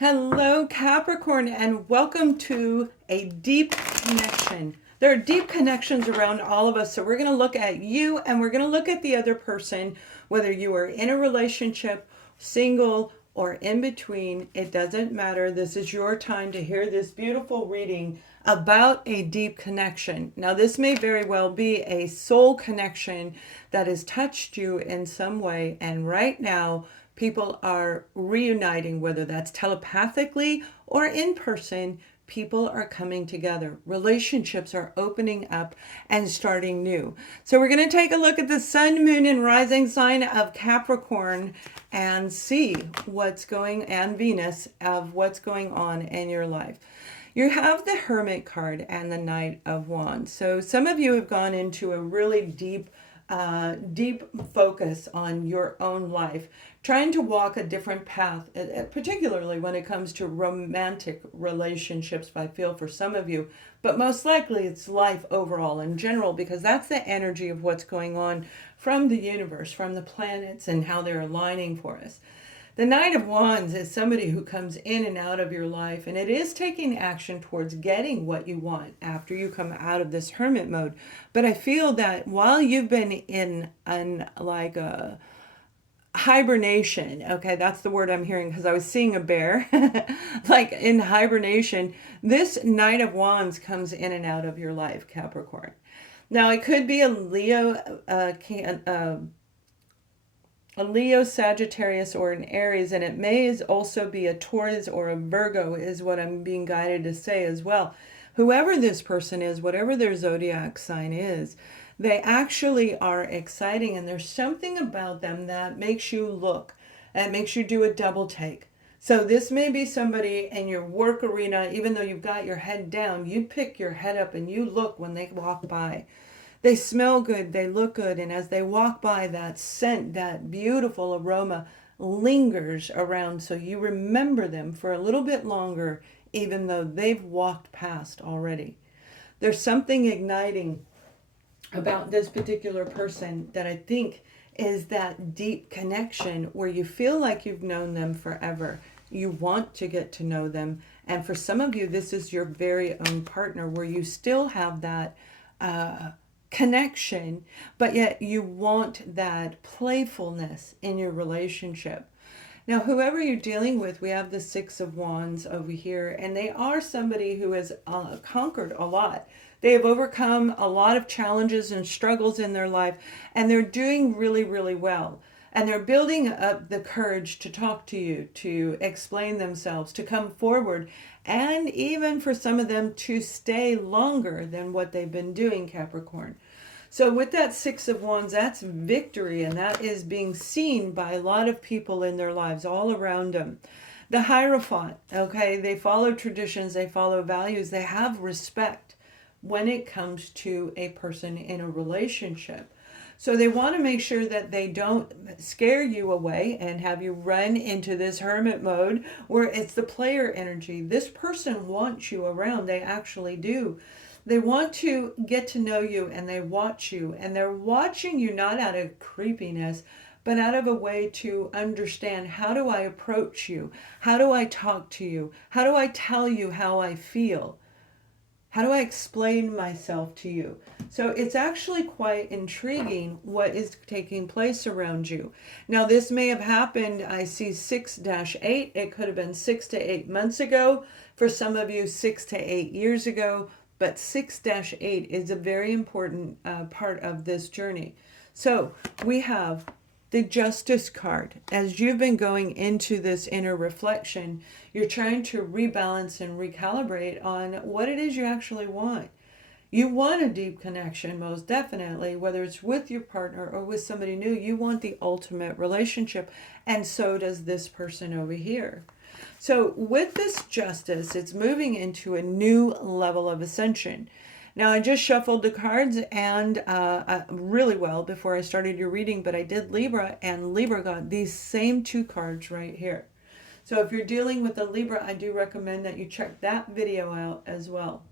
Hello, Capricorn, and welcome to a deep connection. There are deep connections around all of us, so we're going to look at you and we're going to look at the other person, whether you are in a relationship, single, or in between. It doesn't matter. This is your time to hear this beautiful reading about a deep connection. Now, this may very well be a soul connection that has touched you in some way, and right now, people are reuniting, whether that's telepathically or in person. People are coming together. Relationships are opening up and starting new. So we're going to take a look at the sun, moon, and rising sign of Capricorn and see what's going, and Venus, of what's going on in your life. You have the Hermit card and the Knight of Wands. So some of you have gone into a really deep focus on your own life, trying to walk a different path, particularly when it comes to romantic relationships, I feel, for some of you, but most likely it's life overall in general, because that's the energy of what's going on from the universe, from the planets, and how they're aligning for us. The Knight of Wands is somebody who comes in and out of your life, and it is taking action towards getting what you want after you come out of this hermit mode. But I feel that while you've been in like a hibernation, okay, that's the word I'm hearing because I was seeing a bear, like in hibernation, this Knight of Wands comes in and out of your life, Capricorn. Now, it could be a Leo, Sagittarius, or an Aries, and it may also be a Taurus or a Virgo, is what I'm being guided to say as well. Whoever this person is, whatever their zodiac sign is, they actually are exciting, and there's something about them that makes you look, and makes you do a double take. So this may be somebody in your work arena. Even though you've got your head down, you pick your head up and you look when they walk by. They smell good, they look good, and as they walk by, that scent, that beautiful aroma lingers around, so you remember them for a little bit longer, even though they've walked past already. There's something igniting about this particular person that I think is that deep connection where you feel like you've known them forever. You want to get to know them, and for some of you, this is your very own partner where you still have that connection, but yet you want that playfulness in your relationship. Now, whoever you're dealing with, we have the Six of Wands over here, and they are somebody who has conquered a lot. They have overcome a lot of challenges and struggles in their life, and they're doing really, really well. And they're building up the courage to talk to you, to explain themselves, to come forward, and even for some of them to stay longer than what they've been doing, Capricorn. So with that Six of Wands, that's victory, and that is being seen by a lot of people in their lives all around them. The Hierophant, okay, they follow traditions, they follow values, they have respect when it comes to a person in a relationship. So they want to make sure that they don't scare you away and have you run into this hermit mode where it's the player energy. This person wants you around. They actually do. They want to get to know you, and they watch you. And they're watching you not out of creepiness, but out of a way to understand, how do I approach you? How do I talk to you? How do I tell you how I feel? How do I explain myself to you? So it's actually quite intriguing what is taking place around you. Now, this may have happened, I see 6-8. It could have been 6 to 8 months ago. For some of you, 6 to 8 years ago. But 6-8 is a very important part of this journey. So we have the Justice card. As you've been going into this inner reflection, you're trying to rebalance and recalibrate on what it is you actually want. You want a deep connection, most definitely, whether it's with your partner or with somebody new. You want the ultimate relationship, and so does this person over here. So with this Justice, it's moving into a new level of ascension. Now, I just shuffled the cards and really well before I started your reading, but I did Libra, and Libra got these same two cards right here. So if you're dealing with a Libra, I do recommend that you check that video out as well.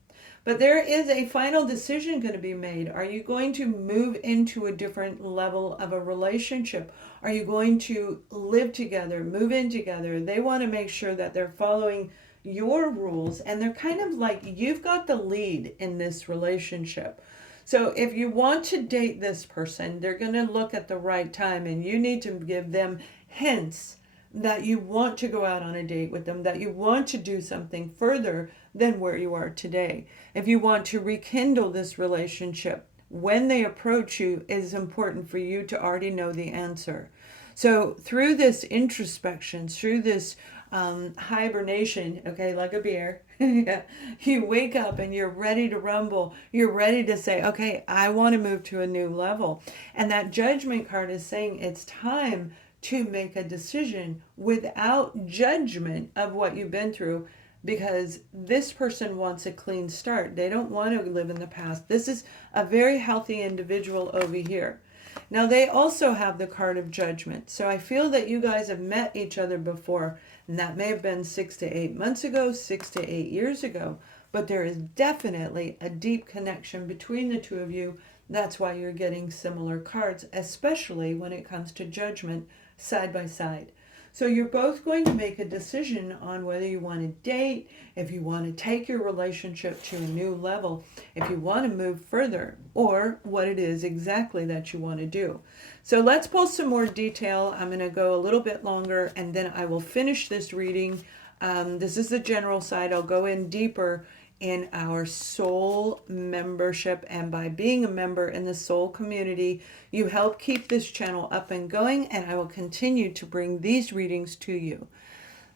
But there is a final decision going to be made. Are you going to move into a different level of a relationship? Are you going to live together, move in together? They want to make sure that they're following your rules, and they're kind of like, you've got the lead in this relationship. So if you want to date this person, they're going to look at the right time, and you need to give them hints that you want to go out on a date with them, that you want to do something further than where you are today. If you want to rekindle this relationship, when they approach you, it is important for you to already know the answer. So through this introspection, through this hibernation, okay, like a bear, you wake up and you're ready to rumble. You're ready to say, okay, I want to move to a new level. And that judgment card is saying it's time to make a decision without judgment of what you've been through, because this person wants a clean start. They don't want to live in the past. This is a very healthy individual over here. Now, they also have the card of judgment. So I feel that you guys have met each other before, and that may have been 6 to 8 months ago, 6 to 8 years ago, but there is definitely a deep connection between the two of you. That's why you're getting similar cards, especially when it comes to judgment side by side. So you're both going to make a decision on whether you want to date, if you want to take your relationship to a new level, if you want to move further, or what it is exactly that you want to do. So let's pull some more detail. I'm going to go a little bit longer, and then I will finish this reading. This is the general side. I'll go in deeper in our soul membership, and by being a member in the soul community, you help keep this channel up and going, and I will continue to bring these readings to you.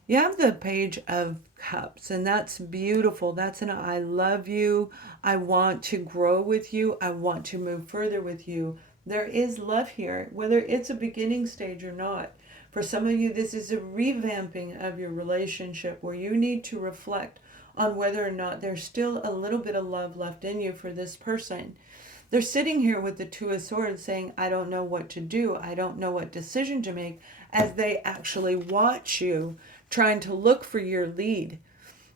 You have the Page of Cups, and that's beautiful. That's an I love you, I want to grow with you, I want to move further with you. There is love here, whether it's a beginning stage or not. For some of you, this is a revamping of your relationship where you need to reflect on whether or not there's still a little bit of love left in you for this person. They're sitting here with the Two of Swords saying, I don't know what to do. I don't know what decision to make, as they actually watch you trying to look for your lead.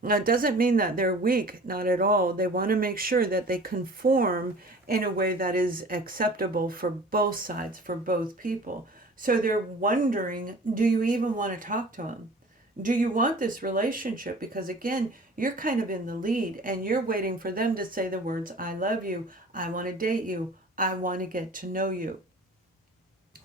Now, it doesn't mean that they're weak, not at all. They want to make sure that they conform in a way that is acceptable for both sides, for both people. So they're wondering, do you even want to talk to them? Do you want this relationship? Because again, you're kind of in the lead, and you're waiting for them to say the words, I love you, I want to date you, I want to get to know you.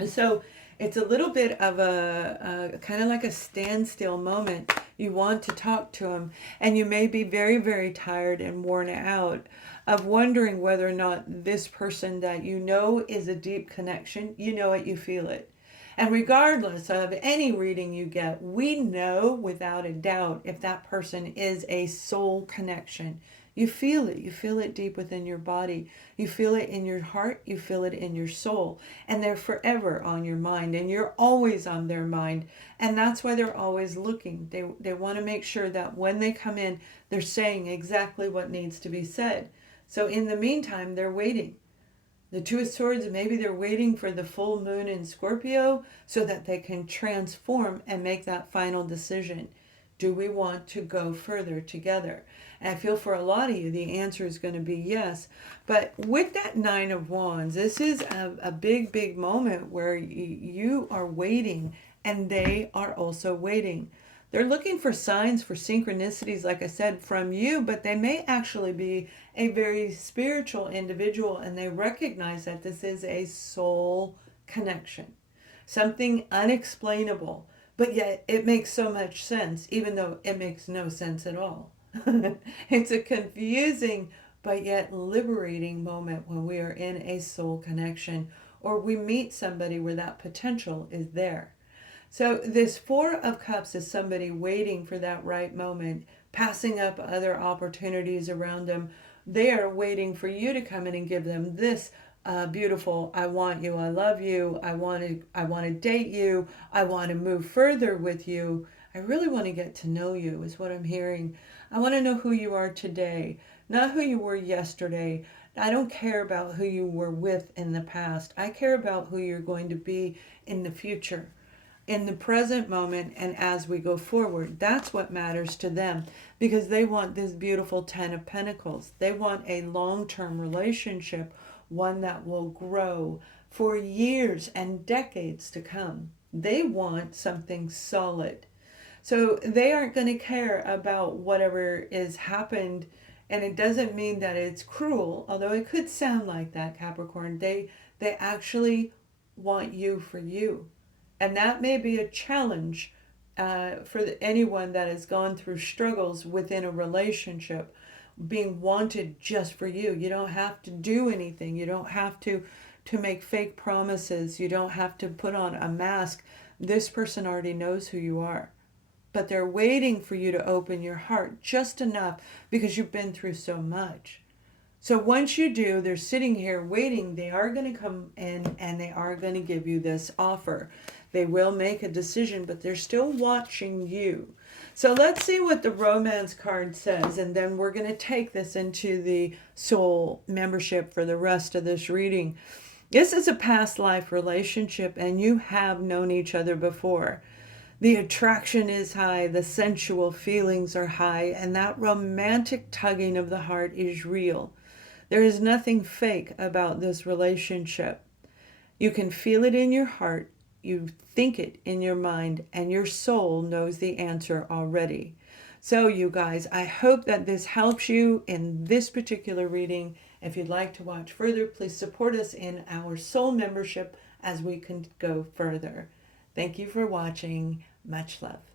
So it's a little bit of a kind of like a standstill moment. You want to talk to them, and you may be very, very tired and worn out of wondering whether or not this person that you know is a deep connection, you know it, you feel it. And regardless of any reading you get, we know without a doubt if that person is a soul connection. You feel it. You feel it deep within your body. You feel it in your heart. You feel it in your soul. And they're forever on your mind. And you're always on their mind. And that's why they're always looking. They want to make sure that when they come in, they're saying exactly what needs to be said. So in the meantime, they're waiting. The Two of Swords, maybe they're waiting for the full moon in Scorpio so that they can transform and make that final decision. Do we want to go further together? And I feel for a lot of you, the answer is going to be yes. But with that Nine of Wands, this is a big, big moment where you are waiting, and they are also waiting. They're looking for signs, for synchronicities, like I said, from you, but they may actually be a very spiritual individual, and they recognize that this is a soul connection, something unexplainable, but yet it makes so much sense, even though it makes no sense at all. It's a confusing but yet liberating moment when we are in a soul connection, or we meet somebody where that potential is there. So this Four of Cups is somebody waiting for that right moment, passing up other opportunities around them. They are waiting for you to come in and give them this beautiful, I want you, I love you, I want to date you, I want to move further with you. I really want to get to know you is what I'm hearing. I want to know who you are today, not who you were yesterday. I don't care about who you were with in the past. I care about who you're going to be in the future. in the present moment and as we go forward. That's what matters to them, because they want this beautiful 10 of Pentacles. They want a long-term relationship, one that will grow for years and decades to come. They want something solid. So they aren't going to care about whatever is happened. And it doesn't mean that it's cruel, although it could sound like that, Capricorn. They actually want you for you. And that may be a challenge for anyone that has gone through struggles within a relationship, being wanted just for you. You don't have to do anything. You don't have to make fake promises. You don't have to put on a mask. This person already knows who you are. But they're waiting for you to open your heart just enough, because you've been through so much. So once you do, they're sitting here waiting. They are going to come in and they are going to give you this offer. They will make a decision, but they're still watching you. So let's see what the romance card says, and then we're going to take this into the soul membership for the rest of this reading. This is a past life relationship, and you have known each other before. The attraction is high, the sensual feelings are high, and that romantic tugging of the heart is real. There is nothing fake about this relationship. You can feel it in your heart, you think it in your mind, and your soul knows the answer already. So you guys, I hope that this helps you in this particular reading. If you'd like to watch further, please support us in our soul membership as we can go further. Thank you for watching. Much love.